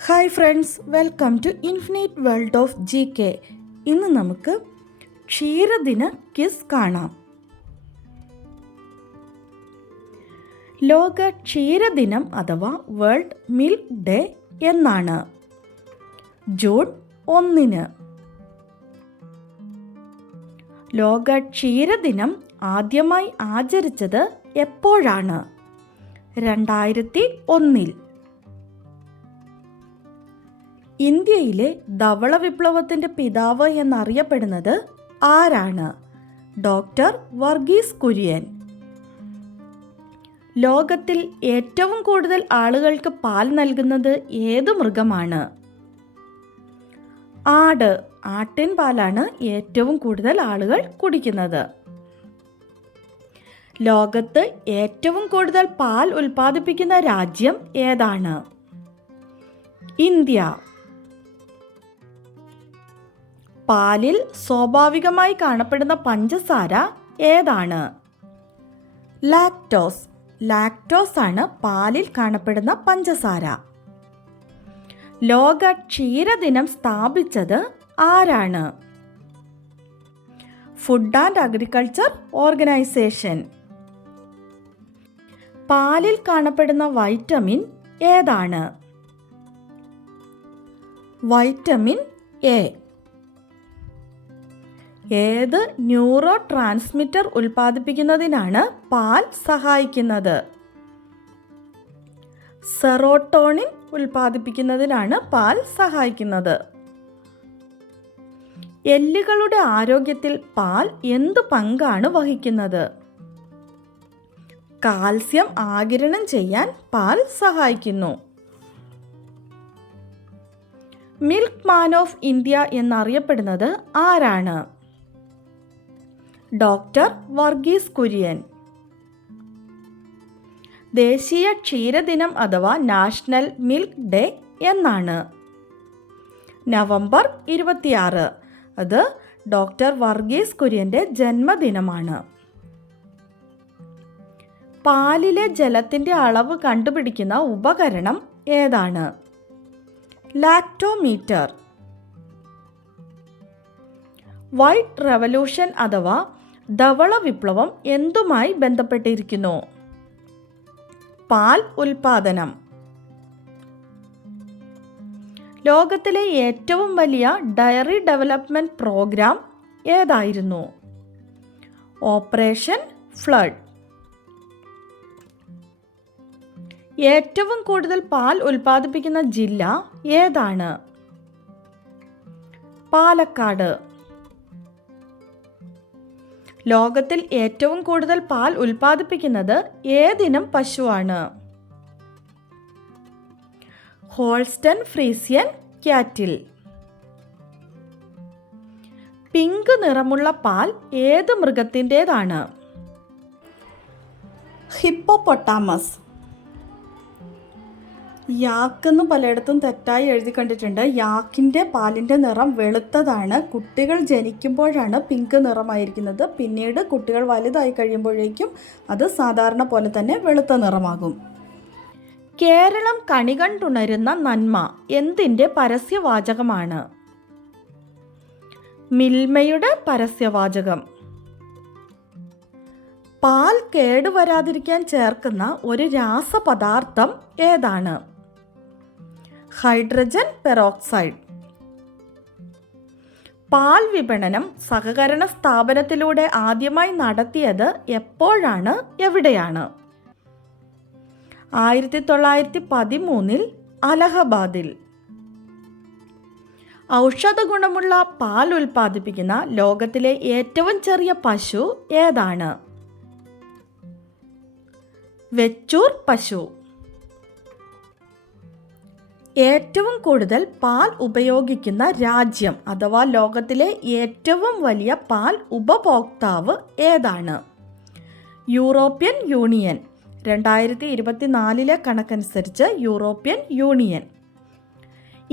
Hi friends, welcome to infinite world of GK. ഇന്ന് നമുക്ക് ക്ഷീരദിന ക്വിസ് കാണാം. ലോക ക്ഷീരദിനം അഥവാ വേൾഡ് മിൽക്ക് ഡേ എന്നാണ്. ജൂൺ 1. ലോക ക്ഷീരദിനം ആദ്യമായി ആചരിച്ചത് എപ്പോഴാണ്? 2001. ഇന്ത്യയിലെ ധവള വിപ്ലവത്തിൻ്റെ പിതാവ് എന്നറിയപ്പെടുന്നത് ആരാണ്? ഡോക്ടർ വർഗീസ് കുര്യൻ. ലോകത്തിൽ ഏറ്റവും കൂടുതൽ ആളുകൾക്ക് പാൽ നൽകുന്നത് ഏത് മൃഗമാണ്? ആട്. ആട്ടിൻ പാലാണ് ഏറ്റവും കൂടുതൽ ആളുകൾ കുടിക്കുന്നത്. ലോകത്ത് ഏറ്റവും കൂടുതൽ പാൽ ഉൽപ്പാദിപ്പിക്കുന്ന രാജ്യം ഏതാണ്? ഇന്ത്യ. പാലിൽ സ്വാഭാവികമായി കാണപ്പെടുന്ന പഞ്ചസാര ഏതാണ്? ലാക്ടോസ്. ലാക്ടോസ് ആണ് പാലിൽ കാണപ്പെടുന്ന പഞ്ചസാര. ലോക ക്ഷീരദിനം സ്ഥാപിച്ചത് ആരാണ്? Food and agriculture organisation. പാലിൽ കാണപ്പെടുന്ന വൈറ്റമിൻ ഏതാണ്? Vitamin A. ഏത് ന്യൂറോ ട്രാൻസ്മിറ്റർ ഉൽപ്പാദിപ്പിക്കുന്നതിനാണ് പാൽ സഹായിക്കുന്നത്? സെറോട്ടോണിൻ ഉൽപ്പാദിപ്പിക്കുന്നതിനാണ് പാൽ സഹായിക്കുന്നത്. എല്ലുകളുടെ ആരോഗ്യത്തിൽ പാൽ എന്തു പങ്കാണ് വഹിക്കുന്നത്? കാൽസ്യം ആഗിരണം ചെയ്യാൻ പാൽ സഹായിക്കുന്നു. മിൽക്ക് മാൻ ഓഫ് ഇന്ത്യ എന്നറിയപ്പെടുന്നത് ആരാണ്? ഡോക്ടർ വർഗീസ് കുര്യൻ. ദേശീയ ക്ഷീരദിനം അഥവാ നാഷണൽ മിൽക്ക് ഡേ എന്നാണ്? നവംബർ 26. അത് ഡോക്ടർ വർഗീസ് കുര്യൻ്റെ ജന്മദിനമാണ്. പാലിലെ ജലത്തിൻ്റെ അളവ് കണ്ടുപിടിക്കുന്ന ഉപകരണം ഏതാണ്? ലാക്ടോമീറ്റർ. വൈറ്റ് റവല്യൂഷൻ അഥവാ ധവള വിപ്ലവം എന്തുമായി ബന്ധപ്പെട്ടിരിക്കുന്നു? പാൽ ഉൽപാദനം. ലോകത്തിലെ ഏറ്റവും വലിയ ഡയറി ഡെവലപ്മെന്റ് പ്രോഗ്രാം ഏതായിരുന്നു? Operation flood. ഏറ്റവും കൂടുതൽ പാൽ ഉൽപ്പാദിപ്പിക്കുന്ന ജില്ല ഏതാണ്? പാലക്കാട്. ലോകത്തിൽ ഏറ്റവും കൂടുതൽ പാൽ ഉൽപ്പാദിപ്പിക്കുന്നത് ഏതിനം പശുവാണ്? ഹോൾസ്റ്റൺ ഫ്രീസിയൻ ക്യാറ്റിൽ. പിങ്ക് നിറമുള്ള പാൽ ഏത് മൃഗത്തിൻ്റെതാണ്? ഹിപ്പോപ്പൊട്ടാമസ്. യാക്കെന്ന് പലയിടത്തും തെറ്റായി എഴുതി കണ്ടിട്ടുണ്ട്. യാക്കിൻ്റെ പാലിൻ്റെ നിറം വെളുത്തതാണ്. കുട്ടികൾ ജനിക്കുമ്പോഴാണ് പിങ്ക് നിറമായിരിക്കുന്നത്. പിന്നീട് കുട്ടികൾ വലുതായി കഴിയുമ്പോഴേക്കും അത് സാധാരണ പോലെ തന്നെ വെളുത്ത നിറമാകും. കേരളം കണി കണ്ടുണരുന്ന നന്മ എന്തിൻ്റെ പരസ്യവാചകമാണ്? മിൽമയുടെ പരസ്യവാചകം. പാൽ കേടുവരാതിരിക്കാൻ ചേർക്കുന്ന ഒരു രാസപദാർത്ഥം ഏതാണ്? Hydrogen peroxide. പാൽ വിപണനം സഹകരണ സ്ഥാപനത്തിലൂടെ ആദ്യമായി നടത്തിയത് എപ്പോഴാണ്, എവിടെയാണ്? 1913 അലഹബാദിൽ. ഔഷധ ഗുണമുള്ള പാൽ ഉൽപ്പാദിപ്പിക്കുന്ന ലോകത്തിലെ ഏറ്റവും ചെറിയ പശു ഏതാണ്? വെച്ചൂർ പശു. ഏറ്റവും കൂടുതൽ പാൽ ഉപയോഗിക്കുന്ന രാജ്യം അഥവാ ലോകത്തിലെ ഏറ്റവും വലിയ പാൽ ഉപഭോക്താവ് ഏതാണ്? European union. 2024 കണക്കനുസരിച്ച് യൂറോപ്യൻ യൂണിയൻ.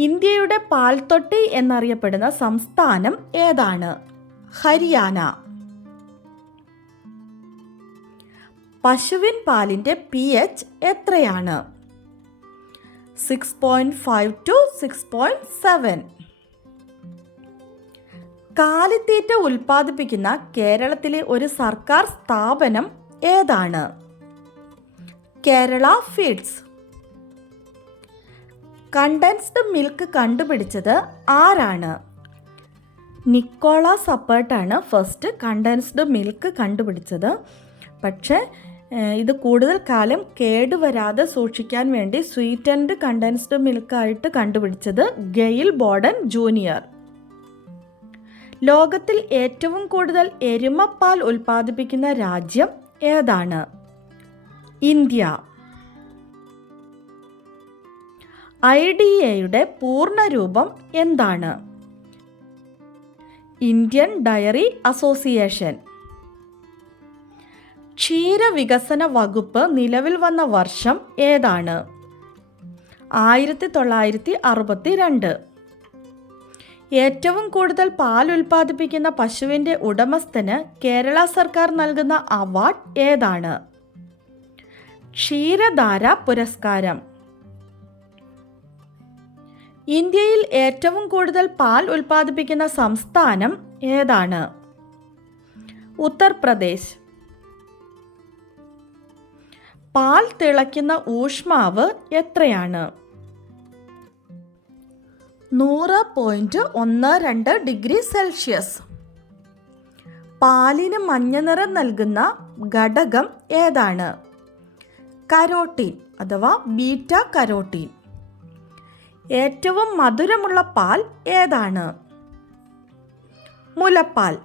ഇന്ത്യയുടെ പാൽത്തൊട്ടി എന്നറിയപ്പെടുന്ന സംസ്ഥാനം ഏതാണ്? ഹരിയാന. പശുവിൻ പാലിൻ്റെ pH എത്രയാണ്? 6.5 to 6.7. കാലിത്തീറ്റ ഉൽപ്പാദിപ്പിക്കുന്ന കേരളത്തിലെ ഒരു സർക്കാർ സ്ഥാപനം ഏതാണ്? കേരള ഫീഡ്സ്. കണ്ടൻസ്ഡ് മിൽക്ക് കണ്ടുപിടിച്ചത് ആരാണ്? നിക്കോളാസ് അപ്പർട്ടാണ് ഫസ്റ്റ് കണ്ടൻസ്ഡ് മിൽക്ക് കണ്ടുപിടിച്ചത്. പക്ഷേ ഇത് കൂടുതൽ കാലം കേടുവരാതെ സൂക്ഷിക്കാൻ വേണ്ടി സ്വീറ്റൻഡ് കണ്ടൻസ്ഡ് മിൽക്കായിട്ട് കണ്ടുപിടിച്ചത് ഗെയിൽ ബോർഡൻ ജൂനിയർ. ലോകത്തിൽ ഏറ്റവും കൂടുതൽ എരുമപ്പാൽ ഉൽപ്പാദിപ്പിക്കുന്ന രാജ്യം ഏതാണ്? ഇന്ത്യ. IDAയുടെ പൂർണ്ണരൂപം എന്താണ്? Indian dairy association. ക്ഷീരവികസന വകുപ്പ് നിലവിൽ വന്ന വർഷം ഏതാണ്? 1962. ഏറ്റവും കൂടുതൽ പാൽ ഉൽപ്പാദിപ്പിക്കുന്ന പശുവിൻ്റെ ഉടമസ്ഥന് കേരള സർക്കാർ നൽകുന്ന അവാർഡ് ഏതാണ്? ക്ഷീരധാര പുരസ്കാരം. ഇന്ത്യയിൽ ഏറ്റവും കൂടുതൽ പാൽ ഉൽപ്പാദിപ്പിക്കുന്ന സംസ്ഥാനം ഏതാണ്? ഉത്തർപ്രദേശ്. പാൽ തിളയ്ക്കുന്ന ഊഷ്മാവ് എത്രയാണ്? 100.12 ഡിഗ്രി സെൽഷ്യസ്. പാലിന് മഞ്ഞ നിറം നൽകുന്ന ഘടകം ഏതാണ്? കരോട്ടീൻ അഥവാ ബീറ്റ കരോട്ടീൻ. ഏറ്റവും മധുരമുള്ള പാൽ ഏതാണ്? മുലപ്പാൽ.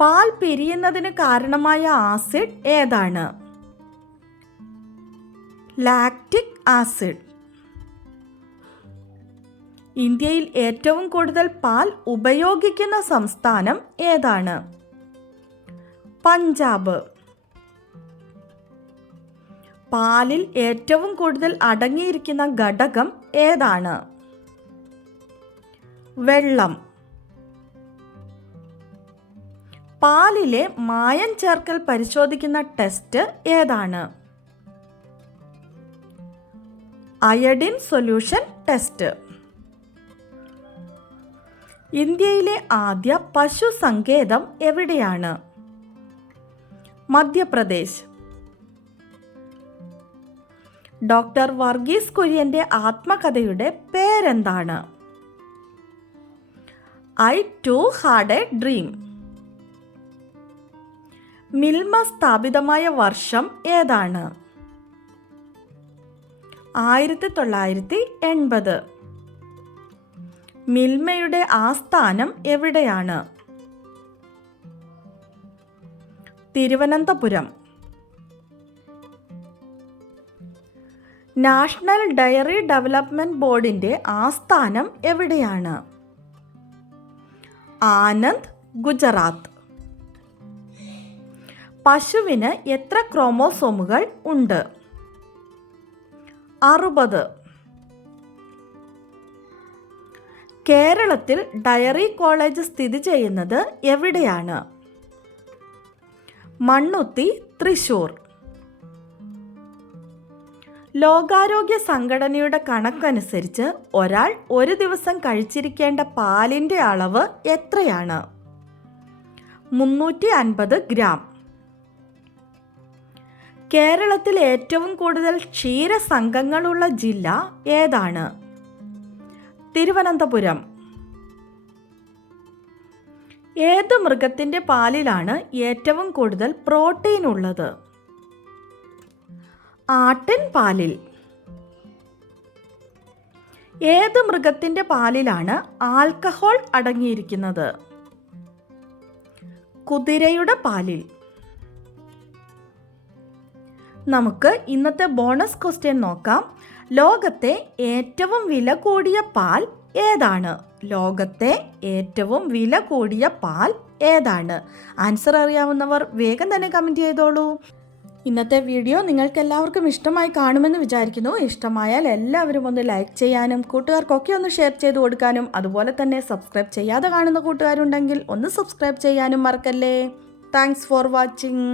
പാൽ പിരിയുന്നതിന് കാരണമായ ആസിഡ് ഏതാണ്? Lactic acid. ഇന്ത്യയിൽ ഏറ്റവും കൂടുതൽ പാൽ ഉപയോഗിക്കുന്ന സംസ്ഥാനം ഏതാണ്? പഞ്ചാബ്. പാലിൽ ഏറ്റവും കൂടുതൽ അടങ്ങിയിരിക്കുന്ന ഘടകം ഏതാണ്? വെള്ളം. പാലിലെ മായം ചേർക്കൽ പരിശോധിക്കുന്ന ടെസ്റ്റ് ഏതാണ്? Iodine solution test. ഇന്ത്യയിലെ ആദ്യ പശു സങ്കേതം എവിടെയാണ്? മധ്യപ്രദേശ്. ഡോക്ടർ വർഗീസ് കുര്യൻ്റെ ആത്മകഥയുടെ പേരെന്താണ്? I too had a dream. Milma സ്ഥാപിതമായ വർഷം ഏതാണ്? 1980. മിൽമയുടെ ആസ്ഥാനം എവിടെയാണ്? തിരുവനന്തപുരം. നാഷണൽ ഡയറി ഡെവലപ്മെൻറ്റ് ബോർഡിൻ്റെ ആസ്ഥാനം എവിടെയാണ്? ആനന്ദ്, ഗുജറാത്ത്. പശുവിന് എത്ര ക്രോമോസോമുകൾ ഉണ്ട്? 60. കേരളത്തിൽ ഡയറി കോളേജ് സ്ഥിതി ചെയ്യുന്നത് എവിടെയാണ്? മണ്ണുത്തി, തൃശൂർ. ലോകാരോഗ്യ സംഘടനയുടെ കണക്കനുസരിച്ച് ഒരാൾ ഒരു ദിവസം കഴിച്ചിരിക്കേണ്ട പാലിൻ്റെ അളവ് എത്രയാണ്? 350 ഗ്രാം. കേരളത്തിൽ ഏറ്റവും കൂടുതൽ ക്ഷീരസംഘങ്ങളുള്ള ജില്ല ഏതാണ്? തിരുവനന്തപുരം. ഏത് മൃഗത്തിൻ്റെ പാലിലാണ് ഏറ്റവും കൂടുതൽ പ്രോട്ടീൻ ഉള്ളത്? ആട്ടിൻ പാലിൽ. ഏത് മൃഗത്തിൻ്റെ പാലിലാണ് ആൽക്കഹോൾ അടങ്ങിയിരിക്കുന്നത്? കുതിരയുടെ പാലിൽ. നമുക്ക് ഇന്നത്തെ ബോണസ് ക്വസ്റ്റ്യൻ നോക്കാം. ലോകത്തെ ഏറ്റവും വില കൂടിയ പാൽ ഏതാണ്? ലോകത്തെ ഏറ്റവും വില കൂടിയ പാൽ ഏതാണ്? ആൻസർ അറിയാവുന്നവർ വേഗം തന്നെ കമൻറ്റ് ചെയ്തോളൂ. ഇന്നത്തെ വീഡിയോ നിങ്ങൾക്ക് എല്ലാവർക്കും ഇഷ്ടമായി കാണുമെന്ന് വിചാരിക്കുന്നു. ഇഷ്ടമായാൽ എല്ലാവരും ഒന്ന് ലൈക്ക് ചെയ്യാനും കൂട്ടുകാർക്കൊക്കെ ഒന്ന് ഷെയർ ചെയ്ത് കൊടുക്കാനും അതുപോലെ തന്നെ സബ്സ്ക്രൈബ് ചെയ്യാതെ കാണുന്ന കൂട്ടുകാരുണ്ടെങ്കിൽ ഒന്ന് സബ്സ്ക്രൈബ് ചെയ്യാനും മറക്കല്ലേ. Thanks for watching.